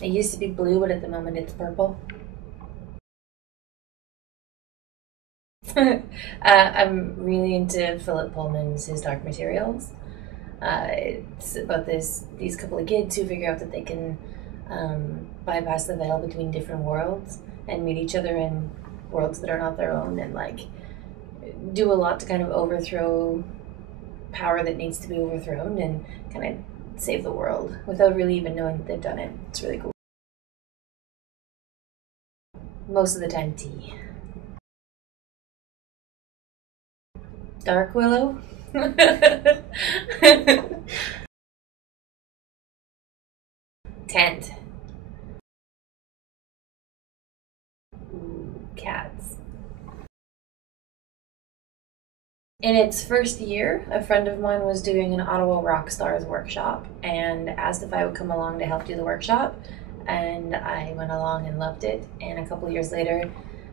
It used to be blue, but at the moment it's purple. I'm really into Philip Pullman's His Dark Materials. It's about these couple of kids who figure out that they can bypass the veil between different worlds and meet each other in worlds that are not their own, and like do a lot to kind of overthrow power that needs to be overthrown and kind of save the world without really even knowing that they've done it. It's really cool. Most of the time, tea. Dark willow. Tent. Ooh, cats. In its first year, a friend of mine was doing an Ottawa Rock Stars workshop and asked if I would come along to help do the workshop. And I went along and loved it. And a couple years later,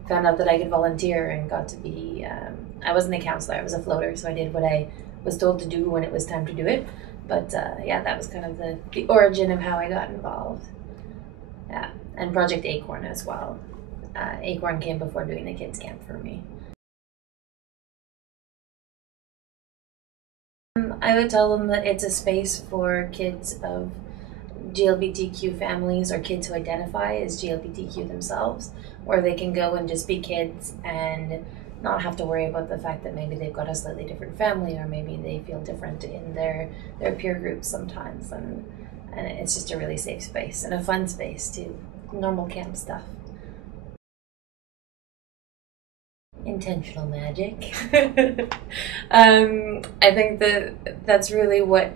found out that I could volunteer and got to be, I wasn't a counselor, I was a floater, so I did what I was told to do when it was time to do it. But yeah, that was kind of the origin of how I got involved. Yeah, and Project Acorn as well. Acorn came before doing the kids camp for me. I would tell them that it's a space for kids of GLBTQ families or kids who identify as GLBTQ themselves, where they can go and just be kids and not have to worry about the fact that maybe they've got a slightly different family or maybe they feel different in their peer groups sometimes. And it's just a really safe space and a fun space too. Normal camp stuff. Intentional magic. I think that that's really what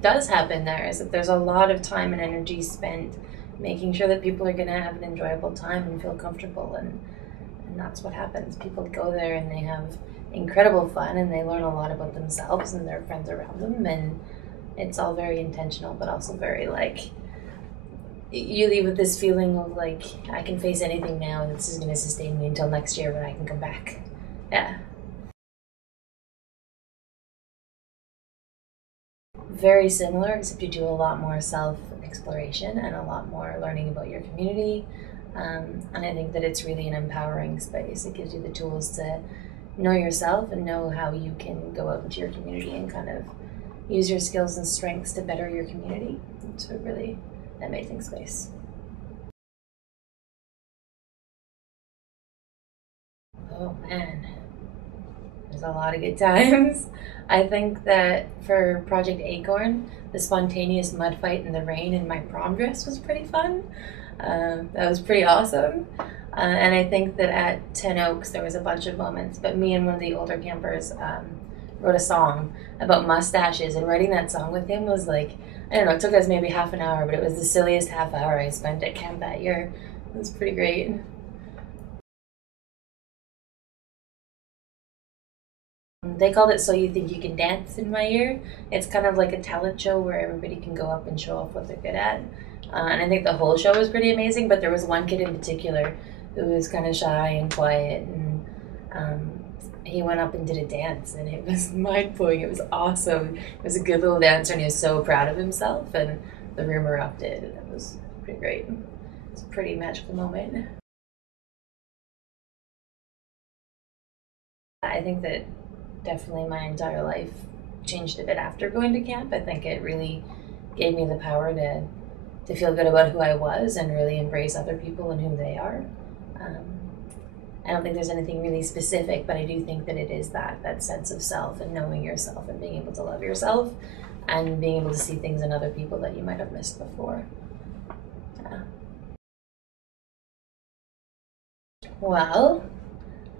does happen there, is that there's a lot of time and energy spent making sure that people are going to have an enjoyable time and feel comfortable, and that's what happens. People go there and they have incredible fun and they learn a lot about themselves and their friends around them, and it's all very intentional but also very like you leave with this feeling of like, I can face anything now and this is going to sustain me until next year when I can come back. Yeah. Very similar, except you do a lot more self-exploration and a lot more learning about your community. And I think that it's really an empowering space. It gives you the tools to know yourself and know how you can go out into your community and kind of use your skills and strengths to better your community. It's a really amazing space. Oh man, there's a lot of good times. I think that for Project Acorn, the spontaneous mud fight in the rain in my prom dress was pretty fun. That was pretty awesome. And I think that at Ten Oaks there was a bunch of moments, but me and one of the older campers wrote a song about mustaches, and writing that song with him was like, I don't know, it took us maybe half an hour, but it was the silliest half hour I spent at camp that year. It was pretty great. They called it So You Think You Can Dance in my year. It's kind of like a talent show where everybody can go up and show off what they're good at. And I think the whole show was pretty amazing, but there was one kid in particular who was kind of shy and quiet, and he went up and did a dance, and it was mind-blowing. It was awesome. It was a good little dancer, and he was so proud of himself, and the room erupted, and it was pretty great. It's a pretty magical moment. I think that definitely my entire life changed a bit after going to camp. I think it really gave me the power to feel good about who I was and really embrace other people and who they are. Um, I don't think there's anything really specific, but I do think that it is that sense of self and knowing yourself and being able to love yourself and being able to see things in other people that you might have missed before. Yeah. Well,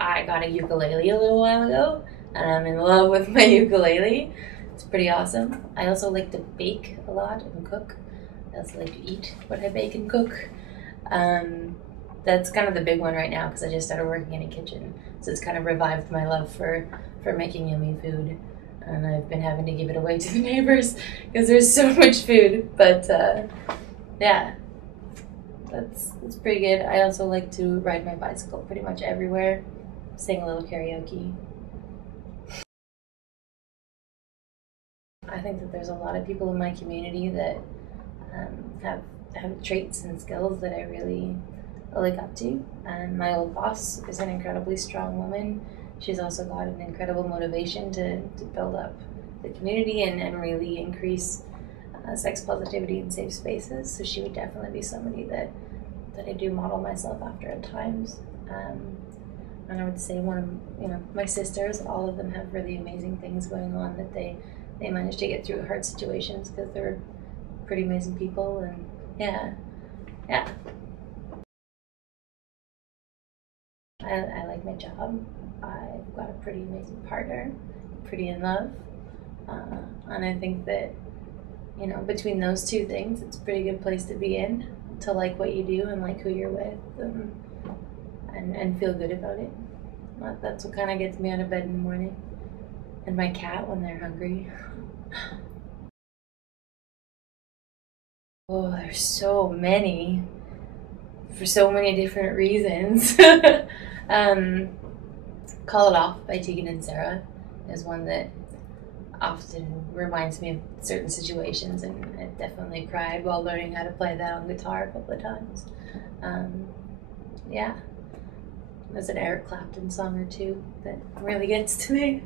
I got a ukulele a little while ago, and I'm in love with my ukulele. It's pretty awesome. I also like to bake a lot and cook. I also like to eat what I bake and cook. That's kind of the big one right now because I just started working in a kitchen. So it's kind of revived my love for making yummy food. And I've been having to give it away to the neighbors because there's so much food. But yeah, that's pretty good. I also like to ride my bicycle pretty much everywhere, sing a little karaoke. I think that there's a lot of people in my community that have have traits and skills that I really look up to. And my old boss is an incredibly strong woman. She's also got an incredible motivation to build up the community and really increase sex positivity in safe spaces. So she would definitely be somebody that I do model myself after at times. And I would say one of my sisters, all of them have really amazing things going on that they manage to get through hard situations because they're pretty amazing people. And yeah. I like my job. I've got a pretty amazing partner, pretty in love, and I think that between those two things, it's a pretty good place to be in, to like what you do and like who you're with, and feel good about it. That's what kind of gets me out of bed in the morning. And my cat when they're hungry. Oh, there's so many, for so many different reasons. Call It Off by Tegan and Sarah is one that often reminds me of certain situations, and I definitely cried while learning how to play that on guitar a couple of times. Yeah, there's an Eric Clapton song or two that really gets to me.